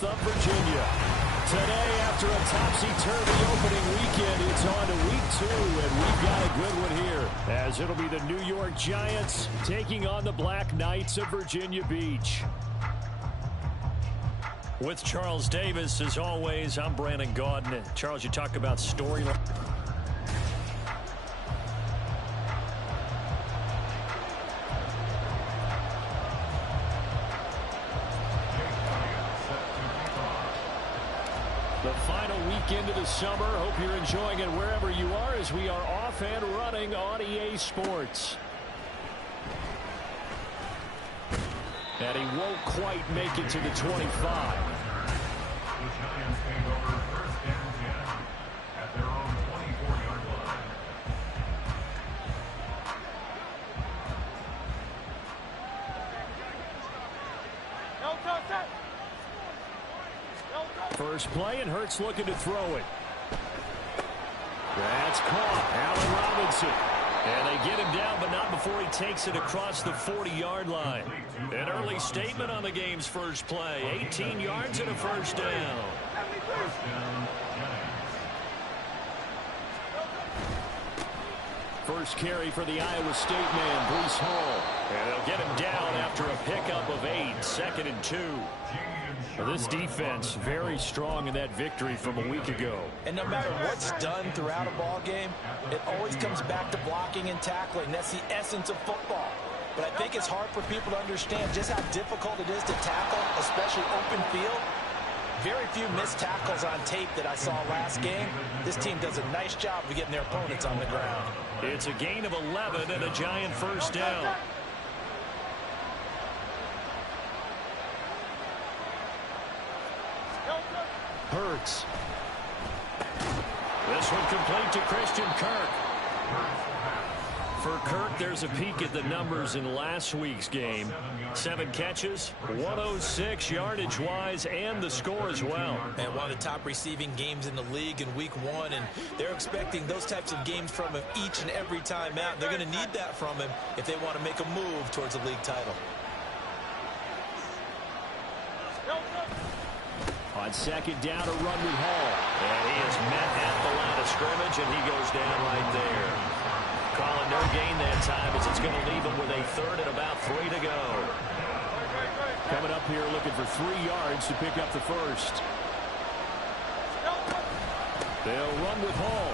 south of Virginia. Today, after a topsy-turvy opening weekend, it's on to week 2, and we've got a good one here, as it'll be the New York Giants taking on the Black Knights of Virginia Beach. With Charles Davis, as always, I'm Brandon Gaudin. Charles, you talk about storyline. The final weekend of the summer. Hope you're enjoying it wherever you are as we are off and running on EA Sports. And he won't quite make it to the 25. The Giants take over first and 10 at their own 24-yard line. First play, and Hurts looking to throw it. That's caught. Allen Robinson. And they get him down, but not before he takes it across the 40-yard line. An early statement on the game's first play. 18 yards and a first down. First down, First carry for the Iowa State man, Breece Hall. And they'll get him down after a pickup of 8, 2nd and 2. This defense very strong in that victory from a week ago. And no matter what's done throughout a ball game, it always comes back to blocking and tackling. That's the essence of football. But I think it's hard for people to understand just how difficult it is to tackle, especially open field. Very few missed tackles on tape that I saw last game. This team does a nice job of getting their opponents on the ground. It's a gain of 11 and a Giant first down. Hurts. This one complete to Christian Kirk. For Kirk, there's a peek at the numbers in last week's game. 7 catches, 106 yardage-wise, and the score as well. And one of the top receiving games in the league in week 1, and they're expecting those types of games from him each and every time out. They're going to need that from him if they want to make a move towards a league title. On second down, a run with Hall. And he is met at the line of scrimmage, and he goes down right there. Calling no gain that time as it's going to leave him with a 3rd and about 3 to go. Coming up here looking for 3 yards to pick up the first. They'll run with Hall.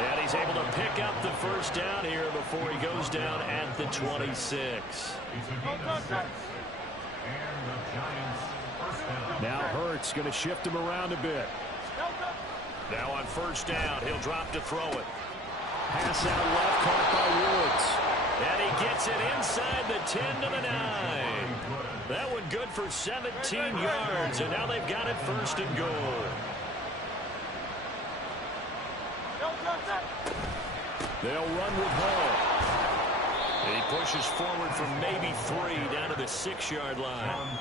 And he's able to pick up the first down here before he goes down at the 26. It's a gain of 6. And the Giants first down. Now Hurts going to shift him around a bit. Now on first down, he'll drop to throw it. Pass out left, caught by Woods. And he gets it inside the 10 to the 9. That one good for 17 yards, and now they've got it first and goal. They'll run with Hall. He pushes forward from maybe 3 down to the 6-yard line.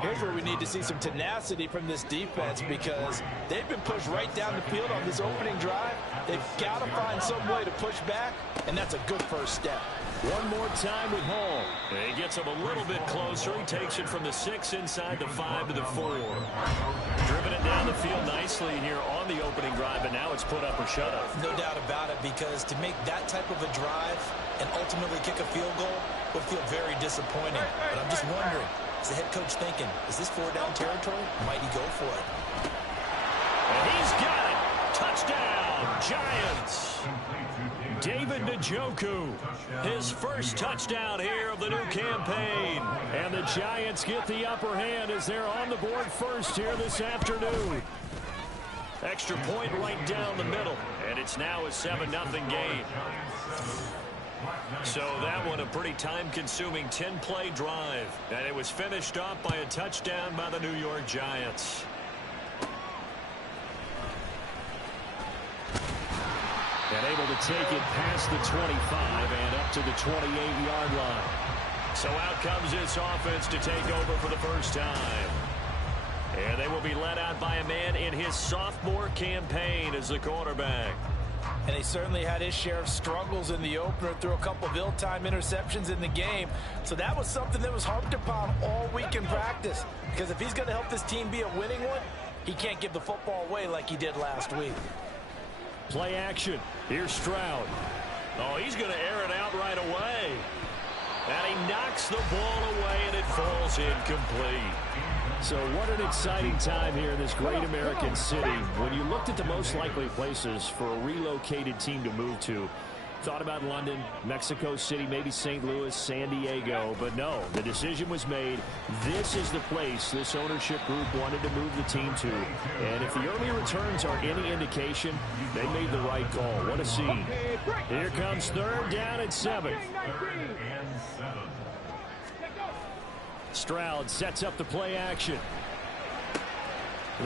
Here's where we need to see some tenacity from this defense because they've been pushed right down the field on this opening drive. They've got to find some way to push back, and that's a good first step. One more time with Hall. He gets him a little bit closer. He takes it from the 6 inside the 5 to the 4. Driven it down the field nicely here on the opening drive, and now it's put up or shut up. No doubt about it, because to make that type of a drive and ultimately kick a field goal would feel very disappointing. But I'm just wondering, is the head coach thinking, is this 4-down territory? Might he go for it? And he's got it. Touchdown, Giants. David Njoku, His first touchdown here of the new campaign. and the Giants get the upper hand as they're on the board first here this afternoon. Extra point right down the middle, and it's now a 7-0 game. So that one a pretty time-consuming 10-play drive, and it was finished off by a touchdown by the New York Giants. And able to take it past the 25 and up to the 28-yard line. So out comes this offense to take over for the first time. And they will be led out by a man in his sophomore campaign as the quarterback. And he certainly had his share of struggles in the opener, threw a couple of ill-timed interceptions in the game. So that was something that was harped upon all week in practice. Because if he's going to help this team be a winning one, he can't give the football away like he did last week. Play action. Here's Stroud. Oh, he's going to air it out right away. And he knocks the ball away, and it falls incomplete. So what an exciting time here in this great American city. When you looked at the most likely places for a relocated team to move to, thought about London, Mexico City, maybe St. Louis, San Diego. But no, the decision was made. This is the place this ownership group wanted to move the team to. And if the early returns are any indication, they made the right call. What a scene. Here comes 3rd down and 7. Stroud sets up the play action.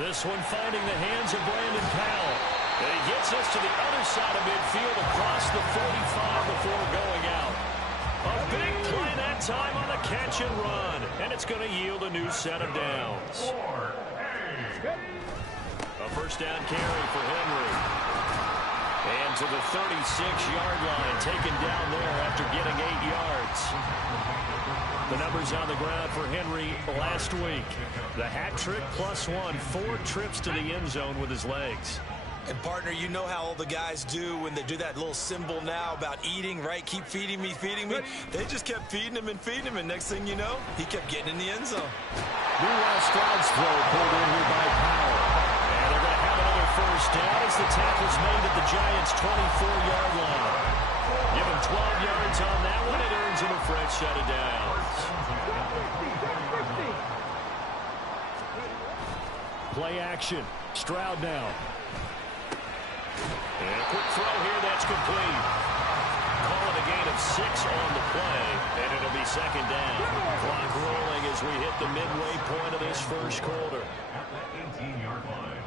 This one finding the hands of Brandon Powell. And he gets us to the other side of midfield across the 45 before going out. A big play that time on the catch and run. And it's going to yield a new set of downs. A first down carry for Henry. And to the 36-yard line, taken down there after getting 8 yards. The numbers on the ground for Henry last week. The hat trick +1, 4 trips to the end zone with his legs. And, partner, you know how all the guys do when they do that little symbol now about eating, right? Keep feeding me, feeding me. They just kept feeding him, and next thing you know, he kept getting in the end zone. Meanwhile, Stroud's throw pulled in here by Powell. And they're going to have another first down as the tackle's made at the Giants' 24-yard line. Give him 12 yards on that one. It earns him a fresh set of downs. Play action. Stroud now. And a quick throw here that's complete. Call it a gain of 6 on the play, and it'll be 2nd down. Clock rolling as we hit the midway point of this first quarter. At the 18-yard line.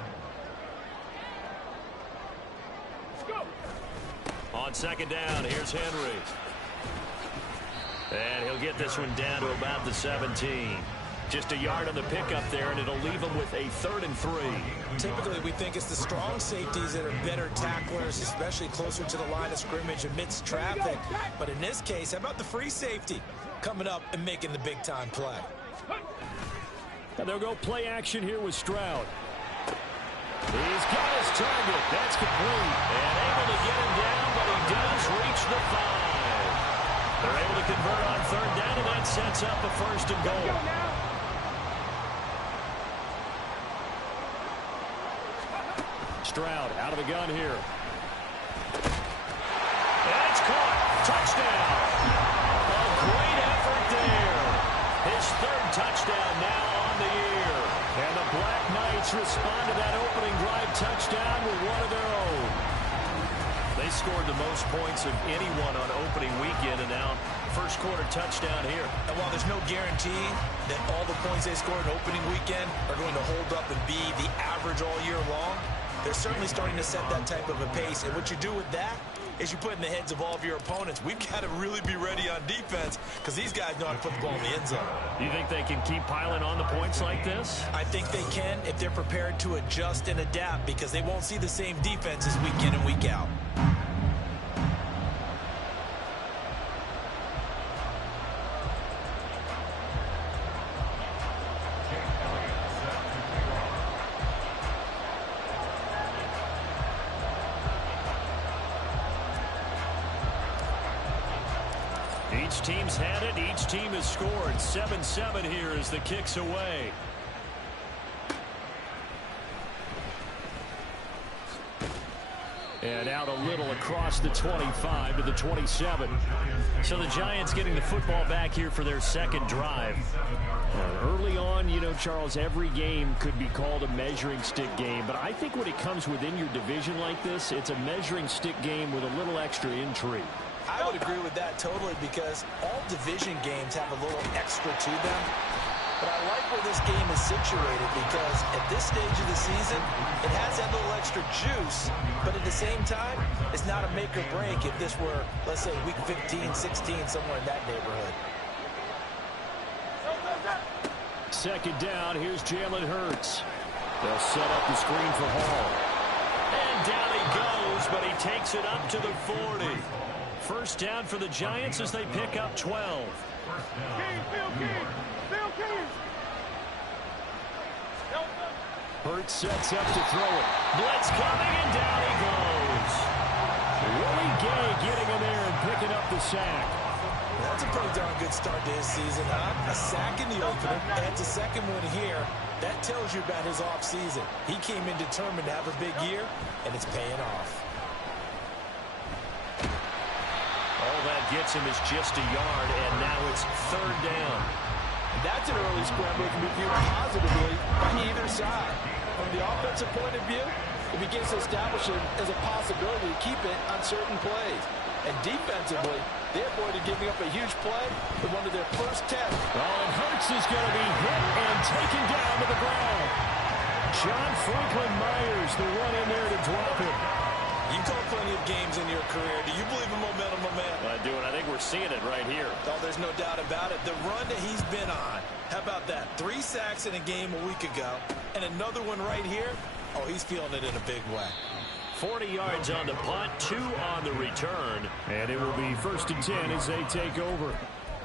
On 2nd down, here's Henry. And he'll get this one down to about the 17. Just a yard on the pickup there, and it'll leave him with a 3rd and 3. Typically, we think it's the strong safeties that are better tacklers, especially closer to the line of scrimmage amidst traffic. But in this case, how about the free safety coming up and making the big-time play? And they'll go play action here with Stroud. He's got his target. That's complete. And able to get him down, but he does reach the 5. They're able to convert on 3rd down, and that sets up a 1st and goal. Stroud out of the gun here. And it's caught. Touchdown. A great effort there. His 3rd touchdown now on the year. And the Black Knights respond to that opening drive touchdown with one of their own. They scored the most points of anyone on opening weekend, and now first quarter touchdown here. And while there's no guarantee that all the points they scored in opening weekend are going to hold up and be the average all year long, they're certainly starting to set that type of a pace. And what you do with that is you put in the heads of all of your opponents, we've got to really be ready on defense because these guys know how to put the ball in the end zone. You think they can keep piling on the points like this? I think they can if they're prepared to adjust and adapt because they won't see the same defenses week in and week out. Each team's had it. Each team has scored. 7-7 here as the kick's away. And out a little across the 25 to the 27. So the Giants getting the football back here for their 2nd drive. Early on, you know, Charles, every game could be called a measuring stick game. But I think when it comes within your division like this, it's a measuring stick game with a little extra intrigue. I would agree with that totally because all division games have a little extra to them. But I like where this game is situated because at this stage of the season, it has that little extra juice. But at the same time, it's not a make or break if this were, let's say, week 15, 16, somewhere in that neighborhood. 2nd down, here's Jalen Hurts. They'll set up the screen for Hall. And down he goes, but he takes it up to the 40. First down for the Giants as they pick up 12. Hurts sets up to throw it. Blitz coming, and down he goes. Willie Gay getting in there and picking up the sack. That's a pretty darn good start to his season, huh? A sack in the opener, adds a second one here. That tells you about his offseason. He came in determined to have a big year, and it's paying off. All that gets him is just a yard, and now it's third down. That's an early scramble that can be viewed positively by either side. From the offensive point of view, it begins to establish it as a possibility to keep it on certain plays. And defensively, they avoided giving up a huge play with one of their first 10. Oh, and Hurts is going to be hit and taken down to the ground. John Franklin Myers, the one in there to drop it. You call plenty of games in your career. Do you believe in momentum, my man? I do, and I think we're seeing it right here. Oh, there's no doubt about it. The run that he's been on. How about that? 3 sacks in a game a week ago, and another one right here. Oh, he's feeling it in a big way. 40 yards on the punt, 2 on the return. And it will be 1st and 10 as they take over.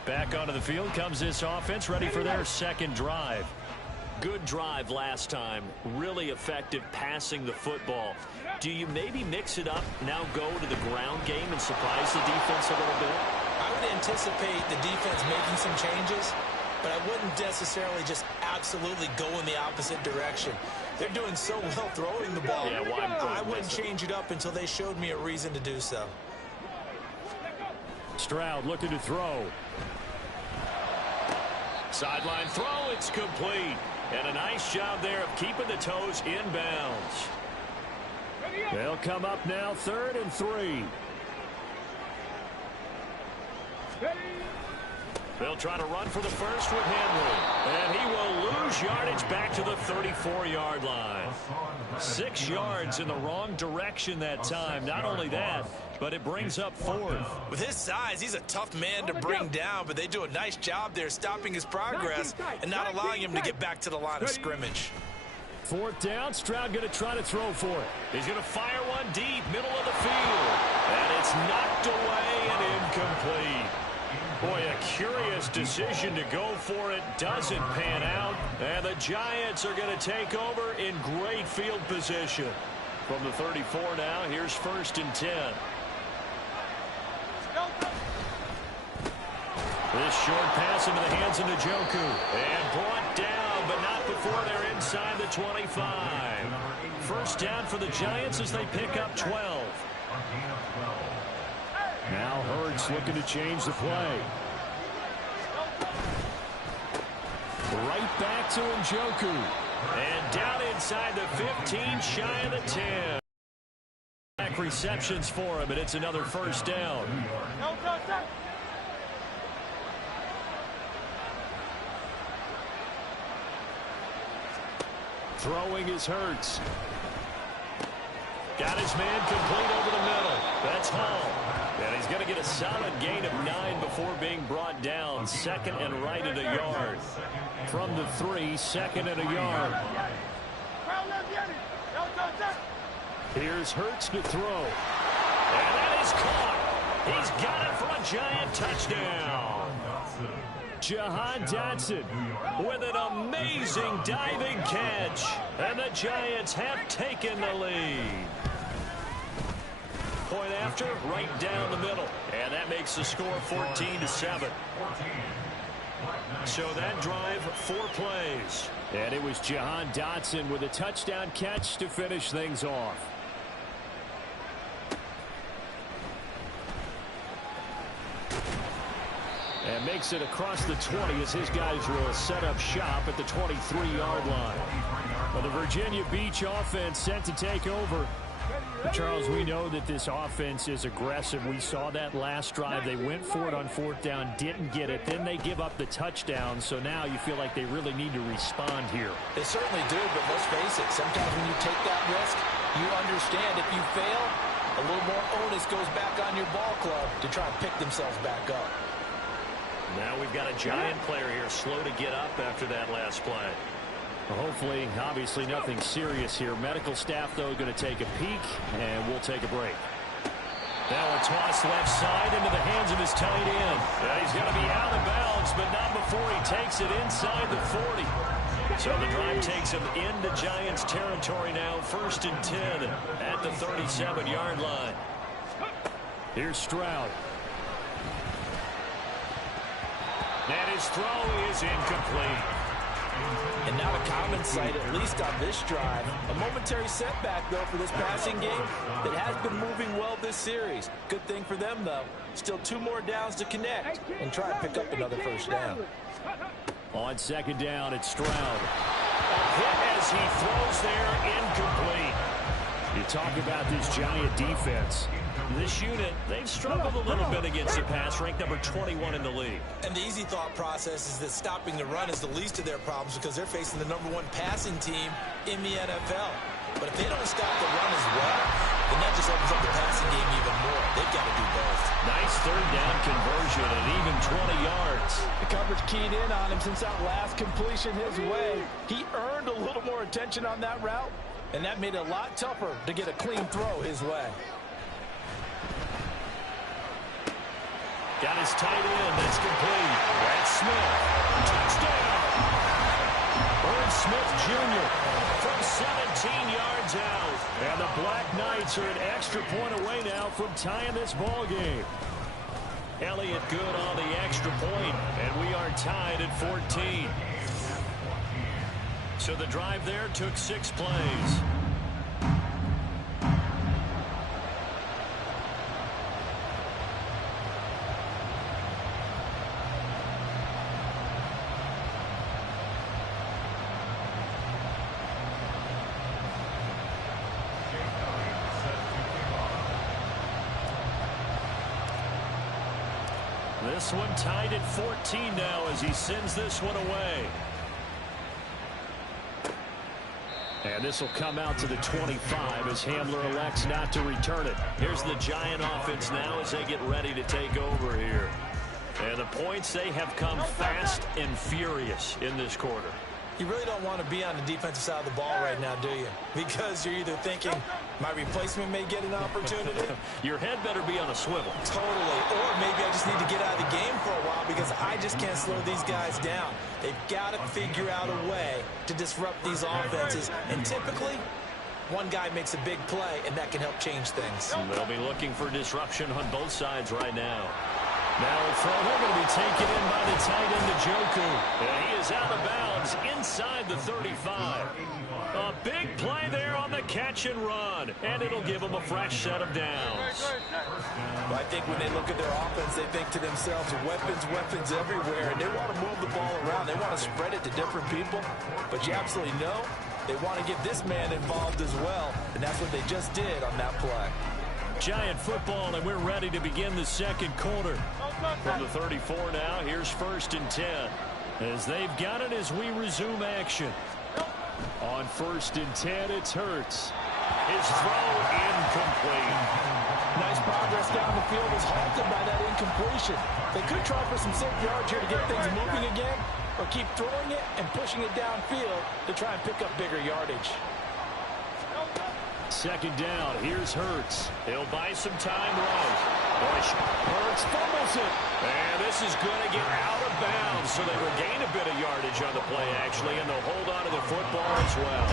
Back onto the field comes this offense, ready for their second drive. Good drive last time. Really effective passing the football. Do you maybe mix it up, now go to the ground game and surprise the defense a little bit? I would anticipate the defense making some changes, but I wouldn't necessarily just absolutely go in the opposite direction. They're doing so well throwing the ball. Yeah, well, I wouldn't change it up until they showed me a reason to do so. Stroud looking to throw. Sideline throw, it's complete. And a nice job there of keeping the toes inbounds. They'll come up now 3rd and 3. They'll try to run for the first with Henry. And he will lose yardage back to the 34-yard line. 6 yards in the wrong direction that time. Not only that, but it brings up 4th. With his size, he's a tough man to bring down, but they do a nice job there stopping his progress and not allowing him to get back to the line of scrimmage. 4th down, Stroud going to try to throw for it. He's going to fire one deep, middle of the field. And it's knocked away and incomplete. Boy, a curious decision to go for it. Doesn't pan out. And the Giants are going to take over in great field position. From the 34 now, here's 1st and 10. This short pass into the hands of Njoku. And brought down, but not before they're inside the 25. First down for the Giants as they pick up 12. Now Hurts looking to change the play. Right back to Njoku. And down inside the 15, shy of the 10. Back receptions for him, and it's another first down. Throwing is Hurts. Got his man complete over the middle. That's Hall. And he's going to get a solid gain of 9 before being brought down. 2nd and right at a yard. From the 3, 2nd and a yard. Here's Hurts to throw. And that is caught. He's got it for a Giant touchdown. Jahan Dotson with an amazing diving catch. And the Giants have taken the lead. Point after, right down the middle. And that makes the score 14-7. So that drive, 4 plays. And it was Jahan Dotson with a touchdown catch to finish things off. And makes it across the 20 as his guys will set up shop at the 23-yard line. Well, the Virginia Beach offense set to take over. But Charles, we know that this offense is aggressive. We saw that last drive. They went for it on 4th down, didn't get it. Then they give up the touchdown. So now you feel like they really need to respond here. They certainly do, but let's face it. Sometimes when you take that risk, you understand if you fail, a little more onus goes back on your ball club to try and pick themselves back up. Now we've got a Giant player here slow to get up after that last play. Hopefully, obviously nothing serious here. Medical staff, though, going to take a peek, and we'll take a break. Now a toss left side into the hands of his tight end. He's going to be out of bounds, but not before he takes it inside the 40. So the drive takes him into Giants territory now. 1st and 10 at the 37-yard line. Here's Stroud. And his throw is incomplete. And not a common sight, at least on this drive. A momentary setback, though, for this passing game that has been moving well this series. Good thing for them, though. Still 2 more downs to connect and try and pick up another 1st down. On 2nd down, it's Stroud. A hit as he throws there, incomplete. You talk about this Giant defense. This unit, they've struggled a little bit against the pass, ranked number 21 in the league. And the easy thought process is that stopping the run is the least of their problems because they're facing the #1 passing team in the NFL. But if they don't stop the run as well, then that just opens up the passing game even more. They've got to do both. Nice 3rd down conversion and even 20 yards. The coverage keyed in on him since that last completion his way. He earned a little more attention on that route, and that made it a lot tougher to get a clean throw his way. Got his tight end. That's complete. Brad Smith. Touchdown. Irv Smith Jr. from 17 yards out. And the Black Knights are an extra point away now from tying this ball game. Elliott good on the extra point, and we are tied at 14. So the drive there took 6 plays. This one tied at 14 now as he sends this one away. And this will come out to the 25 as Hamler elects not to return it. Here's the Giant offense now as they get ready to take over here. And the points, they have come fast and furious in this quarter. You really don't want to be on the defensive side of the ball right now, do you? Because you're either thinking, my replacement may get an opportunity. Your head better be on a swivel. Totally. Or maybe I just need to get out of the game for a while because I just can't slow these guys down. They've got to figure out a way to disrupt these offenses. And typically, one guy makes a big play, and that can help change things. They'll be looking for disruption on both sides right now. Now a throw going to be taken in by the tight end, Njoku. And he is out of bounds inside the 35. A big play there on the catch and run, and it'll give them a fresh set of downs. Well, I think when they look at their offense, they think to themselves, weapons everywhere, and they want to move the ball around. They want to spread it to different people, but you absolutely know they want to get this man involved as well, and that's what they just did on that play. Giant football, and we're ready to begin the 2nd quarter. From the 34 now, here's 1st and 10. As they've got it as we resume action. On 1st and 10, it's Hurts. His throw incomplete. Nice progress down the field was halted by that incompletion. They could try for some safe yards here to get things moving again, or keep throwing it and pushing it downfield to try and pick up bigger yardage. 2nd down, here's Hurts. He'll buy some time right. Hurts fumbles it. And this is going to get out of bounds, so they regain a bit of yardage on the play, actually, and they'll hold on to the football as well.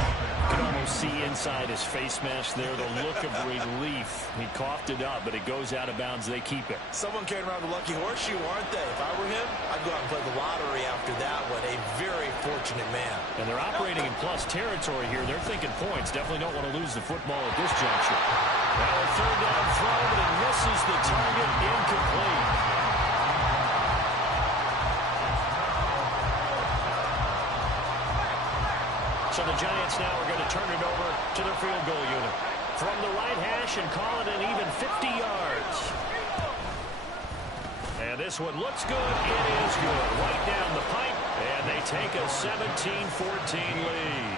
You can almost see inside his face mask there the look of relief. He coughed it up, but it goes out of bounds. They keep it. Someone carrying around the lucky horseshoe, aren't they? If I were him, I'd go out and play the lottery after that one. A very fortunate man. And they're operating in plus territory here. They're thinking points. Definitely don't want to lose the football at this juncture. Now a 3rd down throw, but it misses the target, incomplete. So the Giants now are going to turn it over to their field goal unit. From the right hash and call it an even 50 yards. And this one looks good. It is good. Right down the pipe. And they take a 17-14 lead.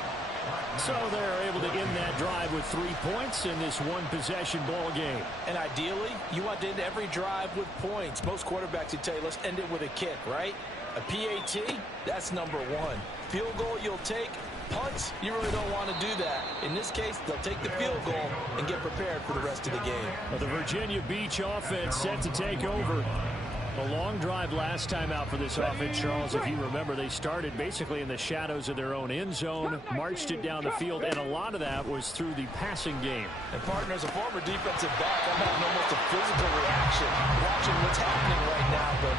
So they're able to end that drive with 3 points in this one-possession ball game. And ideally, you want to end every drive with points. Most quarterbacks would tell you, let's end it with a kick, right? A PAT, that's #1. Field goal you'll take, punts, you really don't want to do that. In this case, they'll take the field goal and get prepared for the rest of the game. Well, the Virginia Beach offense set to take over. A long drive last time out for this offense, Charles. If you remember, they started basically in the shadows of their own end zone, marched it down the field, and a lot of that was through the passing game. And partner, as a former defensive back, I'm having almost a physical reaction watching what's happening right now. But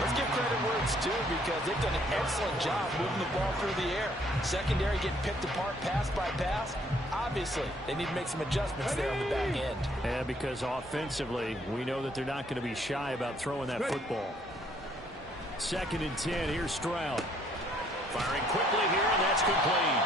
let's give credit where it's due, because they've done an excellent job moving the ball through the air. Secondary getting picked apart pass by pass. Obviously, they need to make some adjustments there on the back end. Yeah, because offensively, we know that they're not going to be shy about throwing that football. 2nd and 10, here's Stroud. Firing quickly here, and that's complete.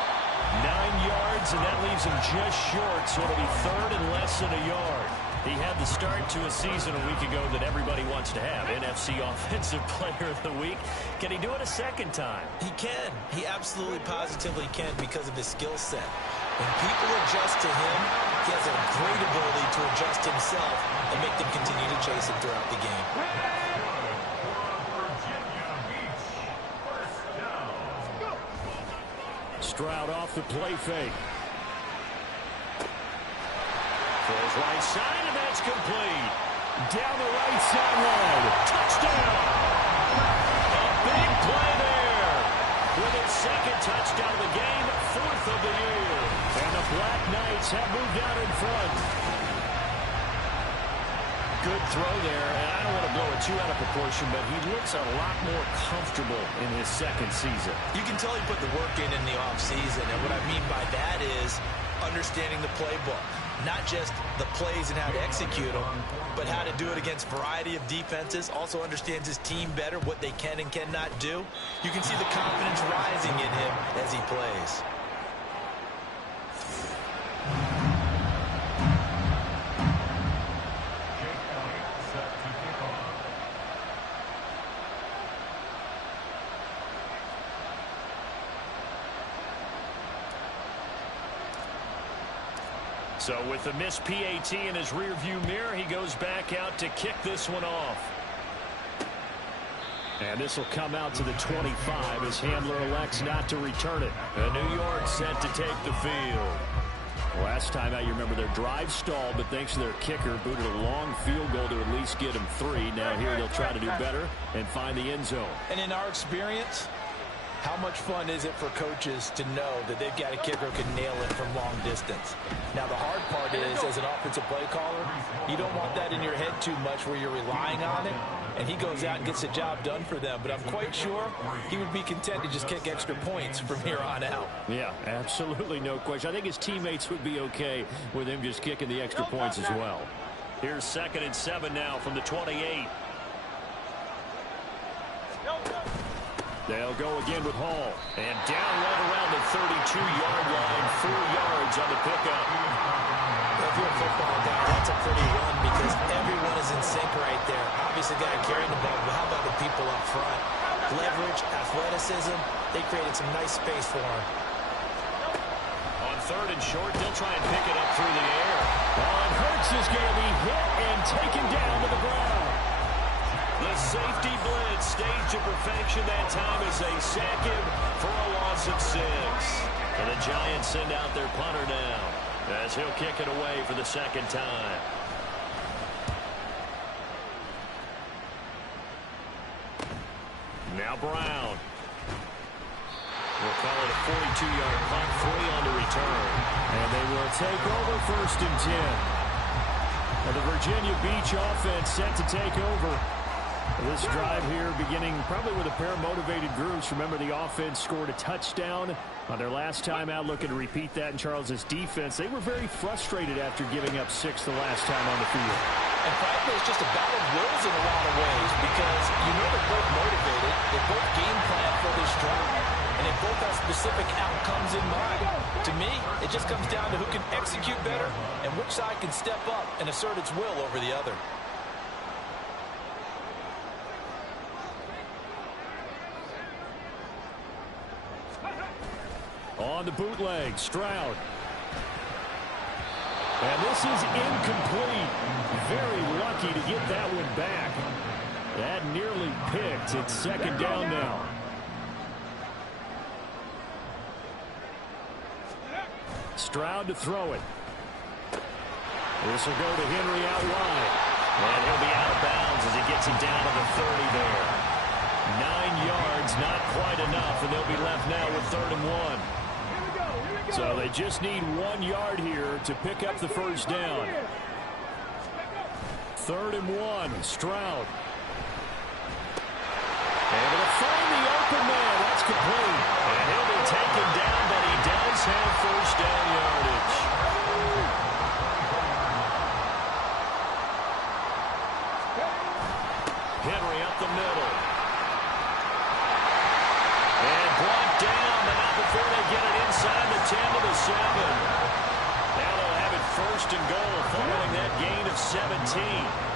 9 yards, and that leaves him just short, so it'll be 3rd and less than a yard. He had the start to a season a week ago that everybody wants to have. NFC Offensive Player of the Week. Can he do it a second time? He can. He absolutely positively can because of his skill set. When people adjust to him, he has a great ability to adjust himself and make them continue to chase him throughout the game. Stroud off the play fake. Throws right side, and that's complete. Down the right sideline. Touchdown! A big play there. With his 2nd touchdown of the game, 4th of the year. And the Black Knights have moved out in front. Good throw there, and I don't want to blow it too out of proportion, but he looks a lot more comfortable in his 2nd season. You can tell he put the work in the offseason, and what I mean by that is understanding the playbook. Not just the plays and how to execute them, but how to do it against a variety of defenses. Also understands his team better, what they can and cannot do. You can see the confidence rising in him as he plays. So with the missed PAT in his rearview mirror, he goes back out to kick this one off. And this will come out to the 25 as Hamler elects not to return it. And New York set to take the field. Last time out, you remember their drive stalled, but thanks to their kicker, booted a long field goal to at least get them 3. Now here they'll try to do better and find the end zone. And in our experience, how much fun is it for coaches to know that they've got a kicker who can nail it from long distance? Now, the hard part is, as an offensive play caller, you don't want that in your head too much where you're relying on it, and he goes out and gets the job done for them. But I'm quite sure he would be content to just kick extra points from here on out. Yeah, absolutely no question. I think his teammates would be okay with him just kicking the extra points as well. Here's 2nd and 7 now from the 28. They'll go again with Hall. And down right around the 32-yard line, 4 yards on the pickup. If you're a football guy, that's a pretty run because everyone is in sync right there. Obviously, the guy carrying the ball, but how about the people up front? Leverage, athleticism, they created some nice space for him. On 3rd and short, they'll try and pick it up through the air. And Hurts is going to be hit and taken down to the ground. The safety blitz staged to perfection that time as they sack him for a loss of 6. And the Giants send out their punter now as he'll kick it away for the 2nd time. Now Brown. We'll call it a 42-yard punt, 3 on the return. And they will take over 1st and 10. And the Virginia Beach offense set to take over. This drive here beginning probably with a pair of motivated groups. Remember, the offense scored a touchdown on their last time out, looking to repeat that in Charles's defense. They were very frustrated after giving up 6 the last time on the field. And frankly, it's just a battle of wills in a lot of ways because you know they're both motivated. They both game plan for this drive. And they both have specific outcomes in mind. To me, it just comes down to who can execute better and which side can step up and assert its will over the other. On the bootleg, Stroud. And this is incomplete. Very lucky to get that one back. That nearly picked. It's 2nd down now. Stroud to throw it. This will go to Henry out wide. And he'll be out of bounds as he gets it down to the 30 there. 9 yards, not quite enough, and they'll be left now with 3rd and 1. So they just need 1 yard here to pick up the first down. 3rd and 1, Stroud. Able to find the open man. That's complete. And he'll be taken down, but he does have first down yardage. Henry up the middle. And brought down, but not before they get it inside the 10 to the 7. Now they'll have it 1st and goal following that gain of 17.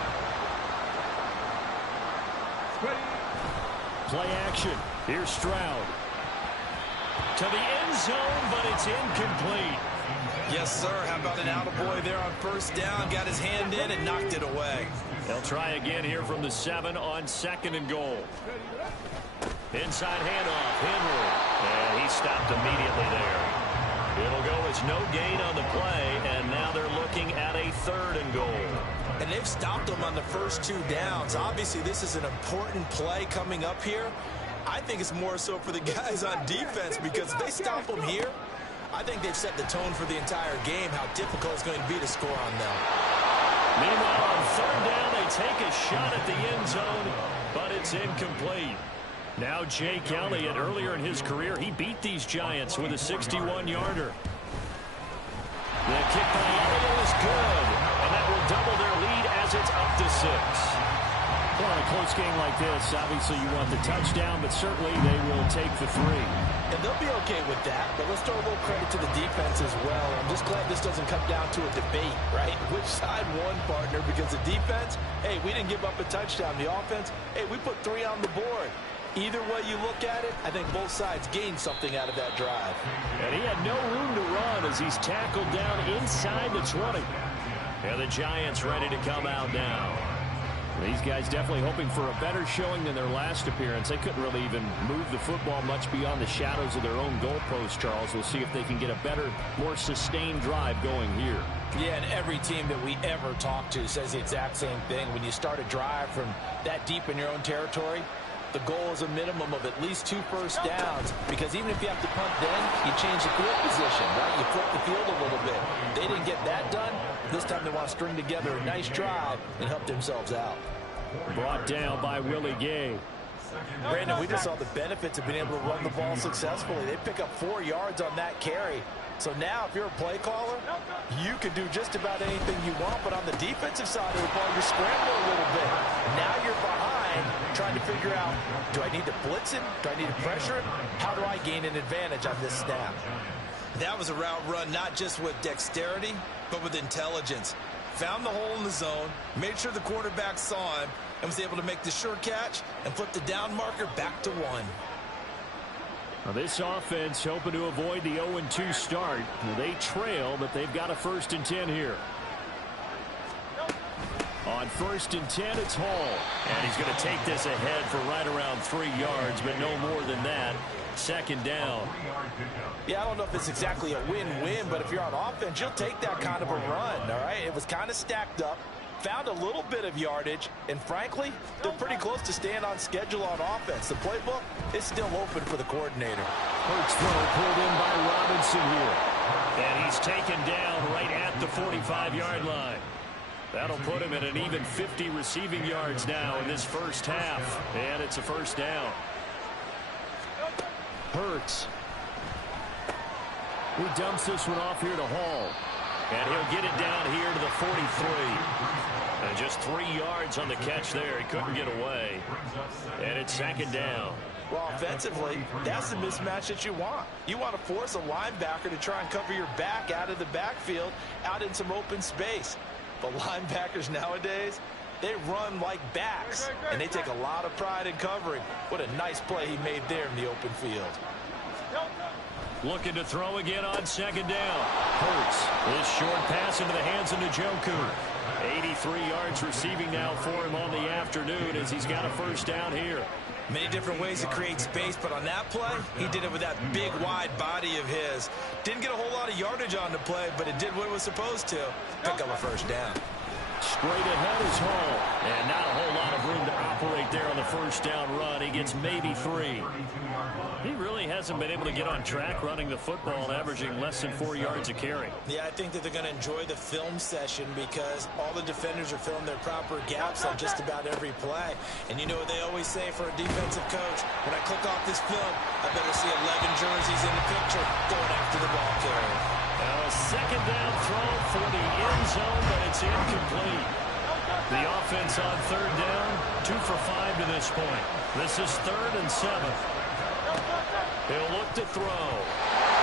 Play action. Here's Stroud. To the end zone, but it's incomplete. Yes, sir. How about an attaboy there on 1st down? Got his hand in and knocked it away. They'll try again here from the 7 on 2nd and goal. Inside handoff, Henry. And he stopped immediately there. It'll go as no gain on the play, and now they're looking at a 3rd and goal. And they've stopped them on the first 2 downs. Obviously, this is an important play coming up here. I think it's more so for the guys on defense because if they stop them here, I think they've set the tone for the entire game, how difficult it's going to be to score on them. Meanwhile, on 3rd down, they take a shot at the end zone, but it's incomplete. Now Jake Elliott, earlier in his career, he beat these Giants with a 61-yarder. The kick by Elliott is good, and that will double their lead as it's up to 6. Well, in a close game like this, obviously you want the touchdown, but certainly they will take the 3. And they'll be okay with that, but let's throw a little credit to the defense as well. I'm just glad this doesn't come down to a debate, right? Which side won, partner? Because the defense, hey, we didn't give up a touchdown. The offense, hey, we put 3 on the board. Either way you look at it, I think both sides gained something out of that drive. And he had no room to run as he's tackled down inside the 20. And the Giants ready to come out now. These guys definitely hoping for a better showing than their last appearance. They couldn't really even move the football much beyond the shadows of their own goalpost, Charles. We'll see if they can get a better, more sustained drive going here. Yeah, and every team that we ever talk to says the exact same thing. When you start a drive from that deep in your own territory, the goal is a minimum of at least 2 first downs, because even if you have to punt then, you change the field position, right? You flip the field a little bit. They didn't get that done. This time they want to string together a nice drive and help themselves out. Brought down by Willie Gay. Brandon, we just saw the benefits of being able to run the ball successfully. They pick up 4 yards on that carry. So now if you're a play caller, you can do just about anything you want, but on the defensive side of the ball, you're scrambling a little bit. Now you're behind, trying to figure out, do I need to blitz him? Do I need to pressure him? How do I gain an advantage on this snap? That was a route run not just with dexterity, but with intelligence. Found the hole in the zone, made sure the quarterback saw him, and was able to make the sure catch and flip the down marker back to 1. Now this offense hoping to avoid the 0-2 start. They trail, but they've got a 1st and 10 here. On 1st and 10, it's Hall. And he's going to take this ahead for right around 3 yards, but no more than that. 2nd down. Yeah, I don't know if it's exactly a win-win, but if you're on offense, you'll take that kind of a run, all right? It was kind of stacked up, found a little bit of yardage, and frankly, they're pretty close to staying on schedule on offense. The playbook is still open for the coordinator. First throw pulled in by Robinson here. And he's taken down right at the 45-yard line. That'll put him at an even 50 receiving yards now in this first half. And it's a 1st down. Hurts. He dumps this one off here to Hall. And he'll get it down here to the 43. And just 3 yards on the catch there. He couldn't get away. And it's 2nd down. Well, offensively, that's the mismatch that you want. You want to force a linebacker to try and cover your back out of the backfield, out in some open space. But linebackers nowadays, they run like backs, and they take a lot of pride in covering. What a nice play he made there in the open field. Looking to throw again on 2nd down. Hurts. This short pass into the hands of Njoku. 83 yards receiving now for him on the afternoon as he's got a 1st down here. Many different ways to create space, but on that play, he did it with that big, wide body of his. Didn't get a whole lot of yardage on the play, but it did what it was supposed to. Pick up a first down. Straight ahead is Hall. And not a whole lot of room to operate there on the first down run. He gets maybe 3. He really hasn't been able to get on track running the football, averaging less than 4 yards a carry. Yeah, I think that they're going to enjoy the film session because all the defenders are filling their proper gaps on just about every play. And you know what they always say for a defensive coach? When I click off this film, I better see 11 jerseys in the picture going after the ball carrier. A second down throw for the end zone, but it's incomplete. The offense on third down, 2 for 5 to this point. This is 3rd and 7. He'll look to throw.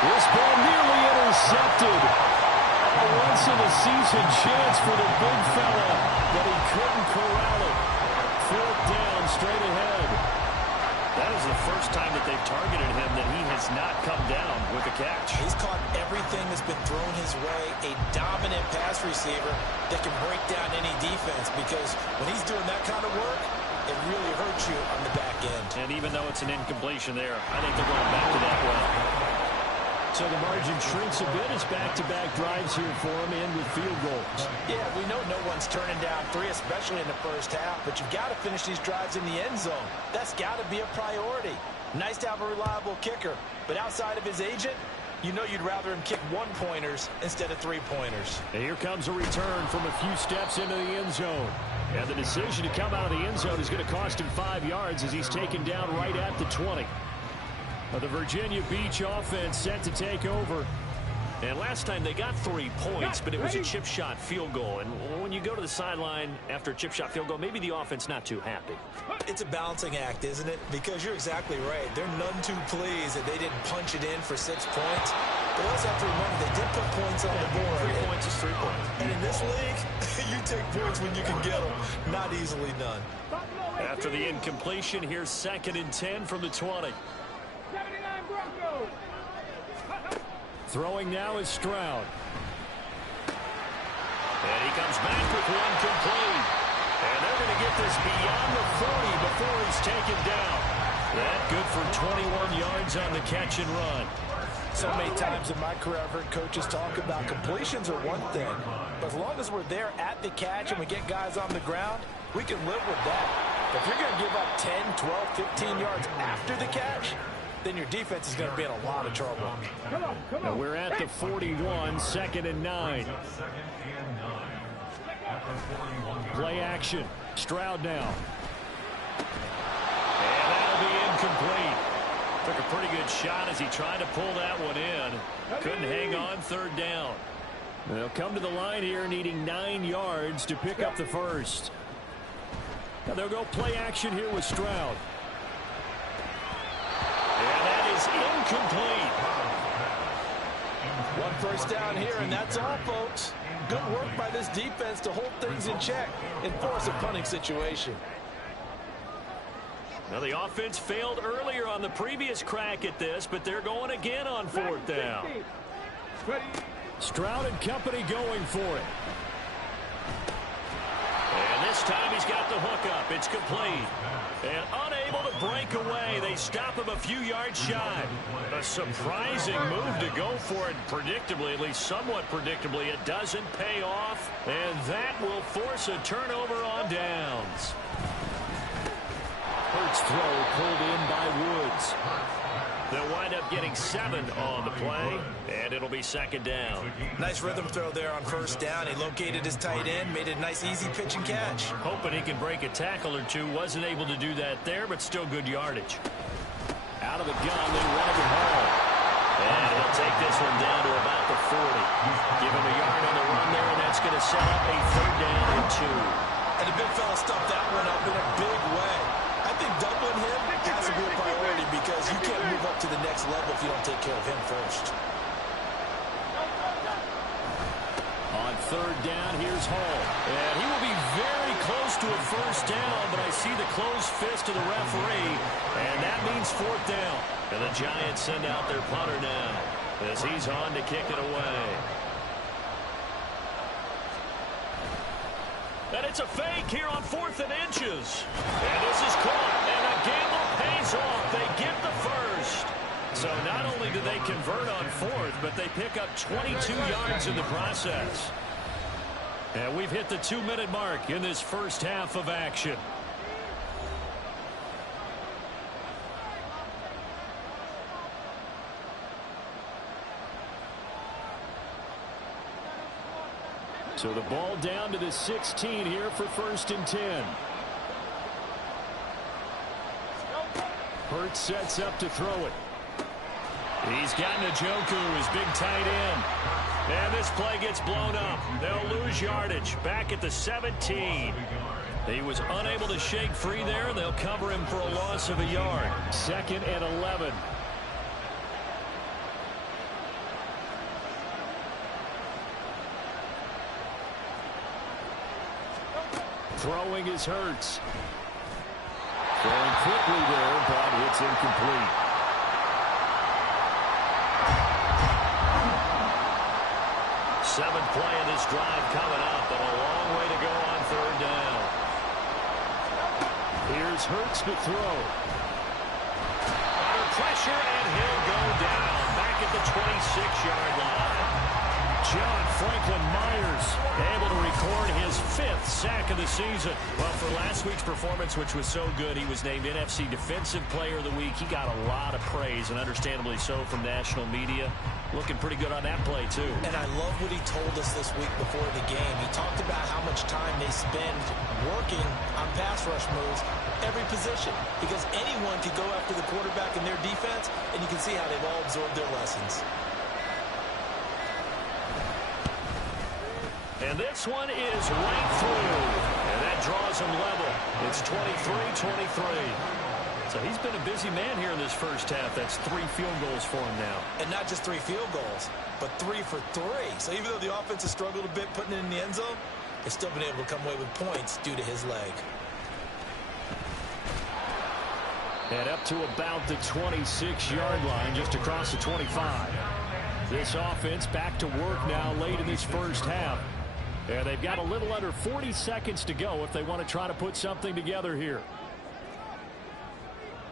This ball nearly intercepted. A once-in-a-season chance for the big fella, but he couldn't corral it. 4th down, straight ahead. That is the first time that they've targeted him that he has not come down with a catch. He's caught everything that's been thrown his way. A dominant pass receiver that can break down any defense because when he's doing that kind of work, it really hurts you on the back end. And even though it's an incompletion there, I think they're going back to that well. So the margin shrinks a bit as back-to-back drives here for him and with field goals. Yeah, we know no one's turning down 3, especially in the first half, but you've got to finish these drives in the end zone. That's got to be a priority. Nice to have a reliable kicker, but outside of his agent, you know you'd rather him kick 1-pointers instead of 3-pointers. And here comes a return from a few steps into the end zone. And the decision to come out of the end zone is going to cost him 5 yards as he's taken down right at the 20. The Virginia Beach offense set to take over. And last time they got 3 points, but it was a chip shot field goal. And when you go to the sideline after a chip shot field goal, maybe the offense not too happy. It's a balancing act, isn't it? Because you're exactly right. They're none too pleased that they didn't punch it in for 6 points. But you also have to remember they did put points on the board. 3 points is 3 points. And in this league, you take points when you can get them. Not easily done. After the incompletion, here's 2nd and 10 from the 20. Throwing now is Stroud. And he comes back with one complete. And they're going to get this beyond the 40 before he's taken down. That good for 21 yards on the catch and run. So many times in my career, I've heard coaches talk about completions are one thing. But as long as we're there at the catch and we get guys on the ground, we can live with that. But if you're going to give up 10, 12, 15 yards after the catch, then your defense is going to be in a lot of trouble. And we're at the 41, 2nd and 9. Play action. Stroud now. And that'll be incomplete. Took a pretty good shot as he tried to pull that one in. Couldn't hang on 3rd down. They'll come to the line here needing 9 yards to pick up the first. Now they'll go play action here with Stroud. And that is incomplete. 1 first down here, and that's all, folks. Good work by this defense to hold things in check and force a punting situation. Now the offense failed earlier on the previous crack at this, but they're going again on 4th down. Stroud and company going for it. And this time he's got the hook up. It's complete. And unable to break away. They stop him a few yards shy. A surprising move to go for it predictably, at least somewhat predictably. It doesn't pay off, and that will force a turnover on downs. Hurts throw pulled in by Woods. They'll wind up getting 7 on the play, and it'll be 2nd down. Nice rhythm throw there on 1st down. He located his tight end, made it a nice, easy pitch and catch. Hoping he can break a tackle or two. Wasn't able to do that there, but still good yardage. Out of the gun, they run it home. And he'll take this one down to about the 40. Give him a yard on the run there, and that's going to set up a 3rd down and 2. And the big fella stuffed that one up in a big way. I think doubling him has to be a priority because you can't move up to the next level if you don't take care of him first. On 3rd down, here's Hall. And he will be very close to a first down, but I see the closed fist of the referee, and that means 4th down. And the Giants send out their punter now as he's on to kick it away. And it's a fake here on 4th and inches. And this is caught, and a gamble pays off. They get the first. So not only do they convert on fourth, but they pick up 22 yards in the process. And we've hit the 2-minute mark in this first half of action. So the ball down to the 16 here for 1st and 10. Hurts sets up to throw it. He's got Njoku, his big tight end. And this play gets blown up. They'll lose yardage back at the 17. He was unable to shake free there. They'll cover him for a loss of a yard. 2nd and 11. Throwing is Hurts. Throwing quickly there, but it's incomplete. Seventh play of this drive coming up, but a long way to go on 3rd down. Here's Hurts to throw. Under pressure, and he'll go down back at the 26-yard line. John Franklin Myers able to record his 5th sack of the season. Well, for last week's performance, which was so good, he was named NFC Defensive Player of the Week. He got a lot of praise, and understandably so, from national media. Looking pretty good on that play, too. And I love what he told us this week before the game. He talked about how much time they spend working on pass rush moves, every position. Because anyone could go after the quarterback in their defense, and you can see how they've all absorbed their lessons. And this one is right through. And that draws him level. It's 23-23. So he's been a busy man here in this first half. That's 3 field goals for him now. And not just 3 field goals, but 3 for 3. So even though the offense has struggled a bit putting it in the end zone, they've still been able to come away with points due to his leg. And up to about the 26-yard line, just across the 25. This offense back to work now late in this first half. And they've got a little under 40 seconds to go if they want to try to put something together here.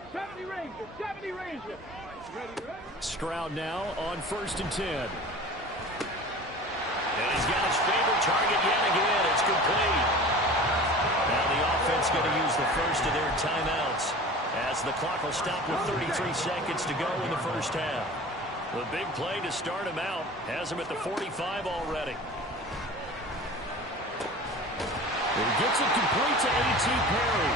70 Rangers, 70 Rangers. Ready. Stroud now on 1st and 10. And he's got his favorite target yet again. It's complete. Now the offense going to use the first of their timeouts as the clock will stop with 33 seconds to go in the first half. The big play to start him out has him at the 45 already. He gets it complete to A.T. Perry.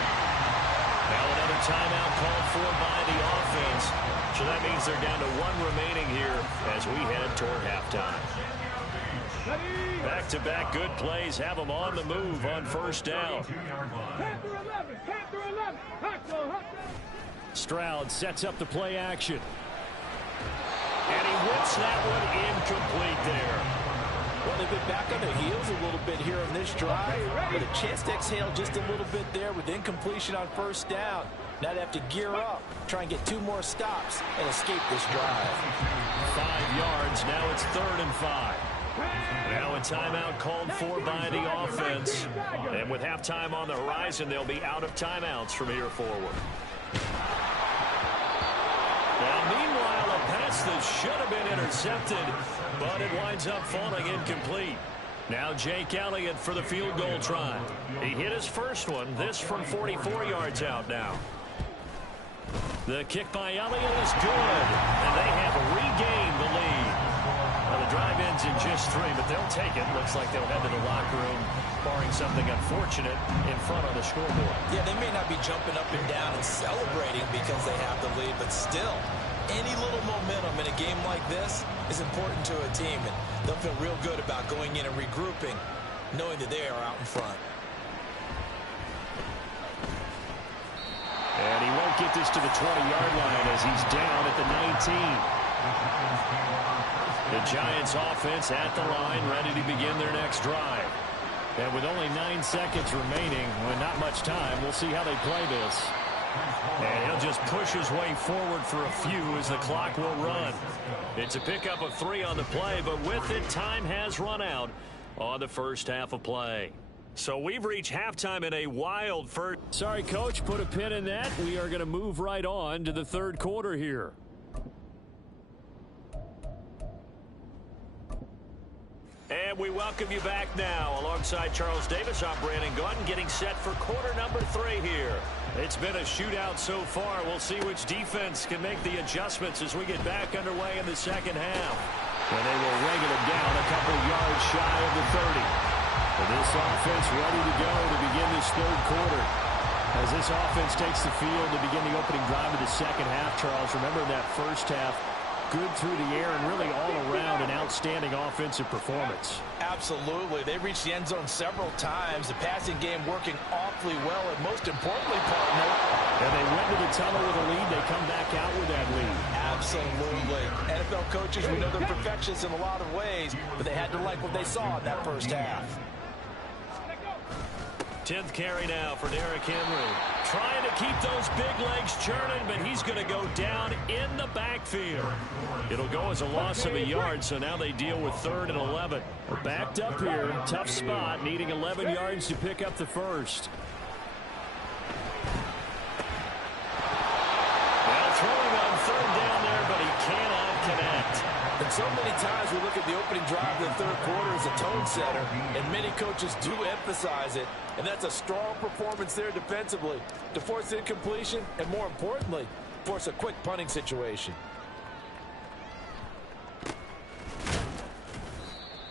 Now another timeout called for by the offense. So that means they're down to 1 remaining here as we head toward halftime. Back-to-back good plays have them on the move on 1st down. Stroud sets up the play action. And he whips that one incomplete there. Well, they've been back on their heels a little bit here on this drive, but a chance to exhale just a little bit there with incompletion on 1st down. Now they have to gear up, try and get 2 more stops, and escape this drive. 5 yards, now it's 3rd and 5. Now a timeout called for by the offense. And with halftime on the horizon, they'll be out of timeouts from here forward. Now, meanwhile, a pass that should have been intercepted, but it winds up falling incomplete. Now Jake Elliott for the field goal try. He hit his first one, this from 44 yards out now. The kick by Elliott is good, and they have regained the lead. Well, the drive ends in just 3, but they'll take it. Looks like they'll head to the locker room, barring something unfortunate in front on the scoreboard. Yeah, they may not be jumping up and down and celebrating because they have the lead, but still, any little momentum in a game like this is important to a team, and they'll feel real good about going in and regrouping, knowing that they are out in front. And he won't get this to the 20-yard line as he's down at the 19. The Giants offense at the line, ready to begin their next drive. And with only 9 seconds remaining, with not much time, we'll see how they play this. And he'll just push his way forward for a few as the clock will run. It's a pickup of 3 on the play, but with it, time has run out on the first half of play. So we've reached halftime in a wild first. Sorry, Coach, put a pin in that. We are going to move right on to the third quarter here. And we welcome you back now. Alongside Charles Davis, I'm Brandon Gaudin, getting set for quarter number 3 here. It's been a shootout so far. We'll see which defense can make the adjustments as we get back underway in the second half. And they will wrangle it down a couple yards shy of the 30. And this offense ready to go to begin this third quarter. As this offense takes the field to begin the opening drive of the second half, Charles, remember in that first half, good through the air and really all around an outstanding offensive performance. Absolutely. They reached the end zone several times. The passing game working awfully well, and most importantly, partner. And they went to the tunnel with a lead. They come back out with that lead. Absolutely. NFL coaches, we know they're perfectionists in a lot of ways, but they had to like what they saw in that first half. 10th carry now for Derrick Henry. Trying to keep those big legs churning, but he's going to go down in the backfield. It'll go as a loss of a yard, so now they deal with 3rd and 11. We're backed up here. Tough spot, needing 11 yards to pick up the first. Well, throwing on 3rd down there, but he cannot connect. And so many times we look at the opening drive of the third quarter as a tone setter, and many coaches do emphasize it. And that's a strong performance there defensively to force incompletion and, more importantly, force a quick punting situation.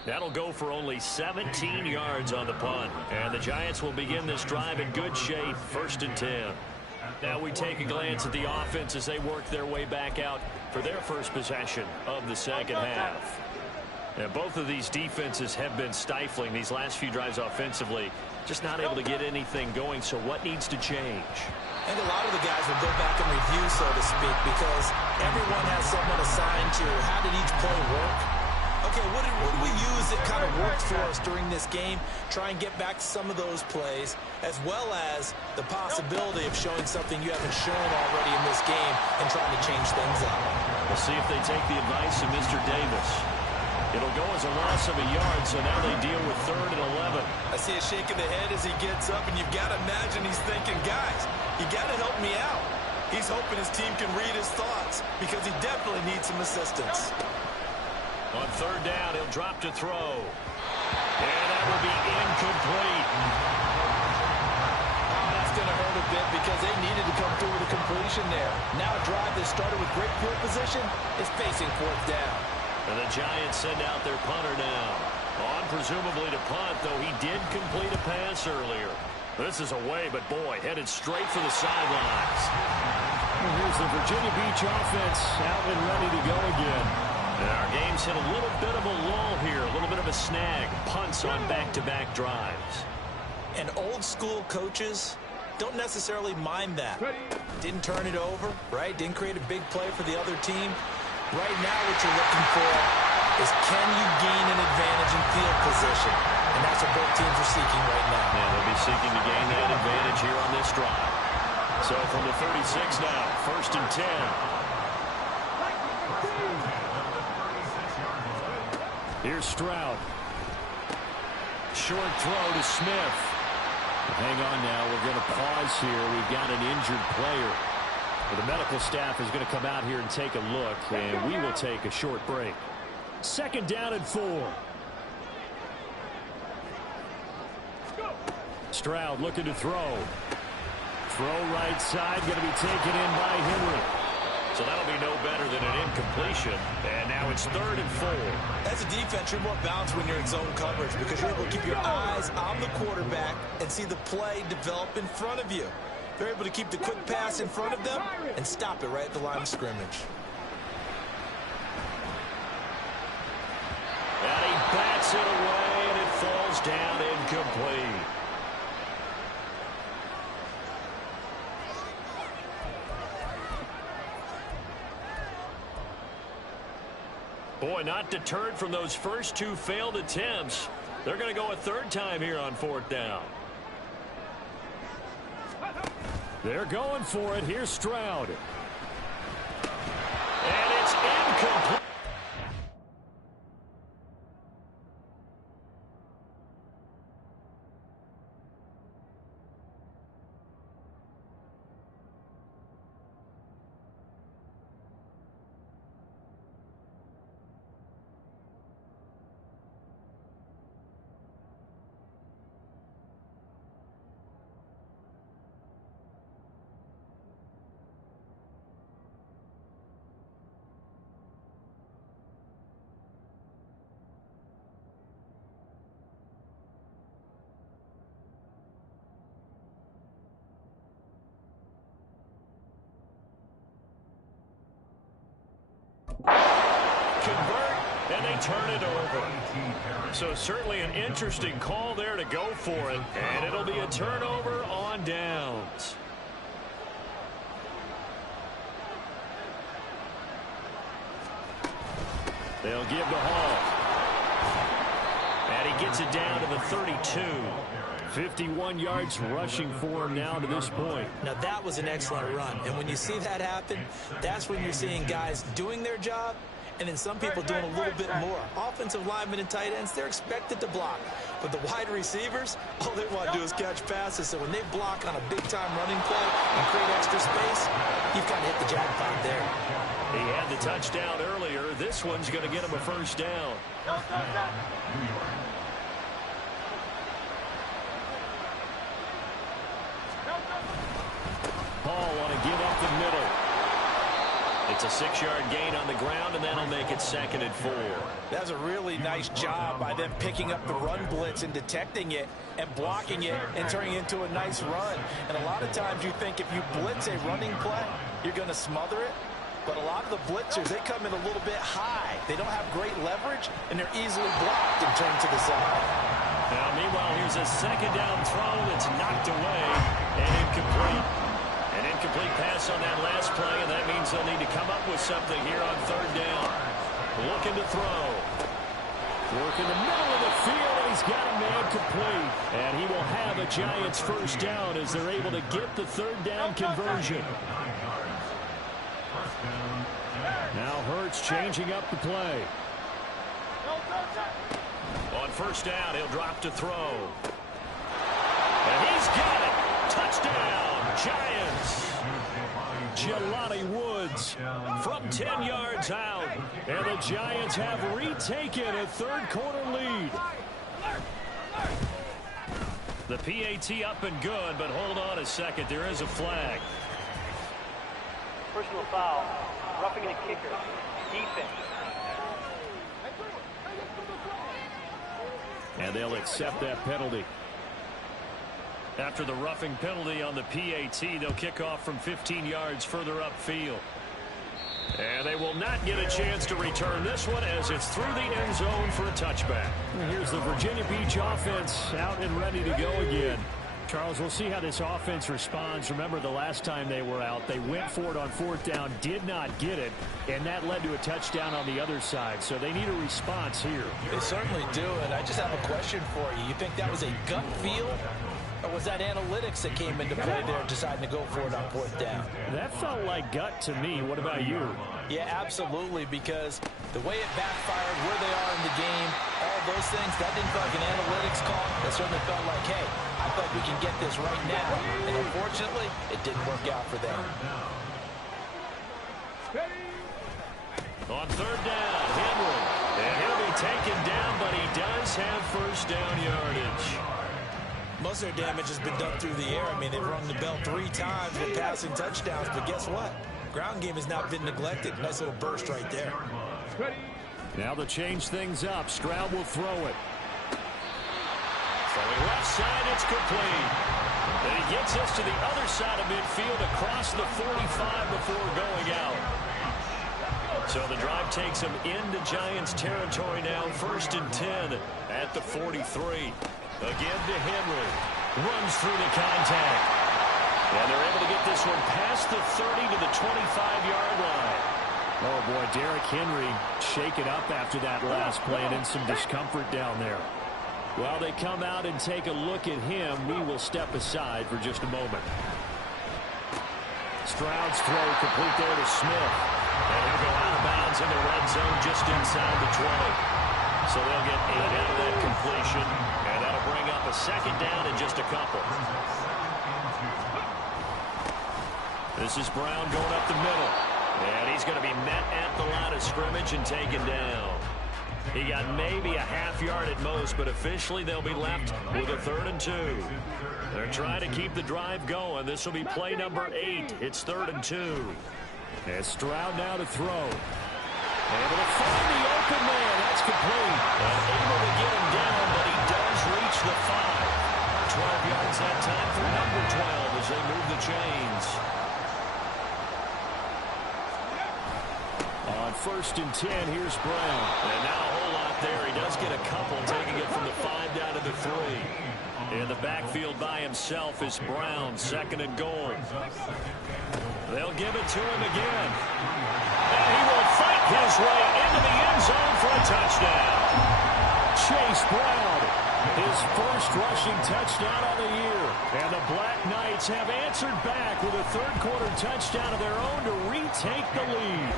That'll go for only 17 yards on the punt. And the Giants will begin this drive in good shape, 1st and 10. Now we take a glance at the offense as they work their way back out for their first possession of the second half. And both of these defenses have been stifling these last few drives offensively. Just not able to get anything going, so what needs to change? I think a lot of the guys will go back and review, so to speak, because everyone has someone assigned to how did each play work. Okay, what did we use that kind of worked for us during this game? Try and get back to some of those plays, as well as the possibility of showing something you haven't shown already in this game and trying to change things up. We'll see if they take the advice of Mr. Davis. It'll go as a loss of a yard, so now they deal with 3rd and 11. I see a shake of the head as he gets up, and you've got to imagine he's thinking, guys, you got to help me out. He's hoping his team can read his thoughts because he definitely needs some assistance. On 3rd down, he'll drop to throw. And that will be incomplete. That's going to hurt a bit because they needed to come through with a completion there. Now a drive that started with great field position is facing 4th down. And the Giants send out their punter now. On presumably to punt, though he did complete a pass earlier. This is away, but boy, headed straight for the sidelines. Well, here's the Virginia Beach offense out and ready to go again. And our game's hit a little bit of a lull here, a little bit of a snag. Punts on back-to-back drives. And old school coaches don't necessarily mind that. Didn't turn it over, right? Didn't create a big play for the other team. Right now what you're looking for is can you gain an advantage in field position? And that's what both teams are seeking right now. Yeah, they'll be seeking to gain that advantage here on this drive. So from the 36 now, 1st and 10. Here's Stroud. Short throw to Smith. Hang on now. We're going to pause here. We've got an injured player. The medical staff is going to come out here and take a look, and we will take a short break. 2nd down and 4. Stroud looking to throw. Throw right side, going to be taken in by Henry. So that'll be no better than an incompletion. And now it's 3rd and 4. As a defense, you're more balanced when you're in zone coverage because you're able to keep your eyes on the quarterback and see the play develop in front of you. They're able to keep the quick pass in front of them and stop it right at the line of scrimmage. And he bats it away, and it falls down incomplete. Boy, not deterred from those first 2 failed attempts. They're going to go a 3rd time here on 4th down. They're going for it. Here's Stroud. And it's incomplete. and they turn it over. So certainly an interesting call there to go for it, and it'll be a turnover on downs. They'll give to Hall. And he gets it down to the 32. 51 yards rushing for him now to this point. Now, that was an excellent run. And when you see that happen, that's when you're seeing guys doing their job and then some people doing a little bit more. Offensive linemen and tight ends, they're expected to block. But the wide receivers, all they want to do is catch passes. So when they block on a big-time running play and create extra space, you've kind of hit the jackpot there. He had the touchdown earlier. This one's going to get him a first down. Paul want to give up the middle. It's a 6-yard gain on the ground, and that'll make it 2nd and 4. That's a really nice job by them picking up the run blitz and detecting it and blocking it and turning it into a nice run. And a lot of times you think if you blitz a running play, you're going to smother it. But a lot of the blitzers, they come in a little bit high. They don't have great leverage, and they're easily blocked and turned to the side. Now, meanwhile, here's a 2nd down throw that's knocked away and incomplete. An incomplete pass on that last play, and that means they'll need to come up with something here on 3rd down. Looking to throw. Work in the middle of the field, and he's got a man complete. And he will have a Giants first down as they're able to get the 3rd down conversion. Now Hurts changing up the play. On 1st down, he'll drop to throw. And he's got it. Touchdown, Giants. Jelani Woods From 10 yards out. and the Giants have retaken a 3rd quarter lead. The PAT up and good, but hold on a second. There is a flag. Personal foul. Roughing the kicker. Defense. And they'll accept that penalty. After the roughing penalty on the PAT, they'll kick off from 15 yards further upfield. And they will not get a chance to return this one as it's through the end zone for a touchback. And here's the Virginia Beach offense out and ready to go again. Charles, we'll see how this offense responds. Remember, the last time they were out, they went for it on 4th down, did not get it, and that led to a touchdown on the other side. So they need a response here. They certainly do, and I just have a question for you. You think that was a gut feel, or was that analytics that came into play there deciding to go for it on 4th down? That felt like gut to me. What about you? Yeah, absolutely, because the way it backfired, where they are in the game, all those things, that didn't feel like an analytics call. That certainly felt like, hey, I thought we can get this right now. And unfortunately, it didn't work out for them. On 3rd down, Henry. And he'll be taken down, but he does have first down yardage. Most of their damage has been done through the air. I mean, they've rung the bell 3 times with passing touchdowns, but guess what? Ground game has not been neglected. Nice little burst right there. Now to change things up, Stroud will throw it. Throwing left side, it's complete. And he gets us to the other side of midfield across the 45 before going out. So the drive takes him into Giants territory now, 1st and 10 at the 43. Again to Henry. Runs through the contact. And they're able to get this one past the 30 to the 25-yard line. Oh, boy, Derrick Henry shaken up after that last play and in some discomfort down there. While they come out and take a look at him, we will step aside for just a moment. Stroud's throw complete there to Smith. And he'll go out of bounds in the red zone just inside the 20. So they'll get 8 out of that completion. And that'll bring up a 2nd down in just a couple. This is Brown going up the middle. And he's going to be met at the line of scrimmage and taken down. He got maybe a half yard at most, but officially they'll be left with a 3rd and 2. They're trying to keep the drive going. This will be play number 8. It's 3rd and 2. And Stroud now to throw. Able to find the open man. That's complete. And able to get him down, but he does reach the 5. 12 yards that time for number 12 as they move the chains. On 1st and 10, here's Brown. And now 3. In the backfield by himself is Brown, 2nd and goal. They'll give it to him again. And he will fight his way into the end zone for a touchdown. Chase Brown, his first rushing touchdown of the year. And the Black Knights have answered back with a third-quarter touchdown of their own to retake the lead.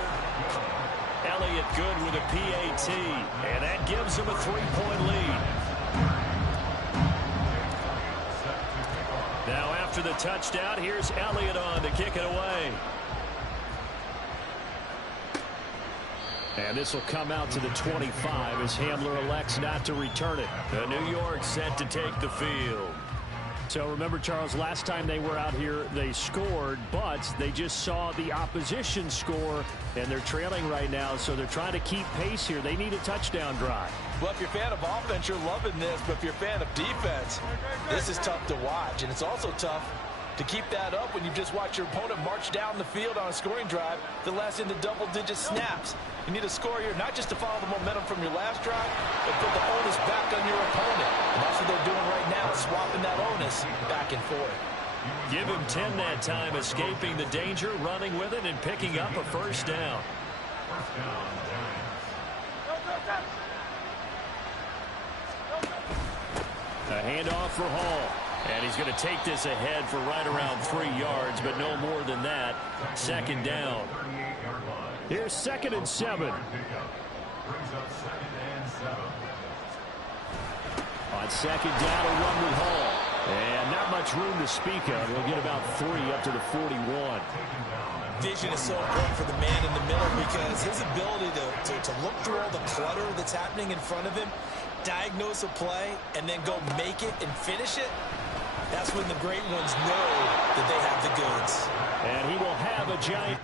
Elliott good with a PAT, and that gives him a 3-point lead. Now after the touchdown, here's Elliott on to kick it away. And this will come out to the 25 as Hamler elects not to return it. The New York set to take the field. So remember, Charles, last time they were out here, they scored, but they just saw the opposition score, and they're trailing right now, so they're trying to keep pace here. They need a touchdown drive. Well, if you're a fan of offense, you're loving this, but if you're a fan of defense, this is tough to watch, and it's also tough to keep that up when you just watch your opponent march down the field on a scoring drive that lasts into double-digit snaps. You need a score here, not just to follow the momentum from your last drive, but put the onus back on your opponent. And that's what they're doing right now, swapping that onus back and forth. Give him 10 that time, escaping the danger, running with it, and picking up a first down. A handoff for Hall. And he's going to take this ahead for right around 3 yards, but no more than that. 2nd down. Here's 2nd and 7. On 2nd down, a run with Hall. And not much room to speak of. He'll get about 3 up to the 41. Vision is so important for the man in the middle because his ability to look through all the clutter that's happening in front of him, diagnose a play, and then go make it and finish it, that's when the great ones know that they have the goods. And he will have a giant...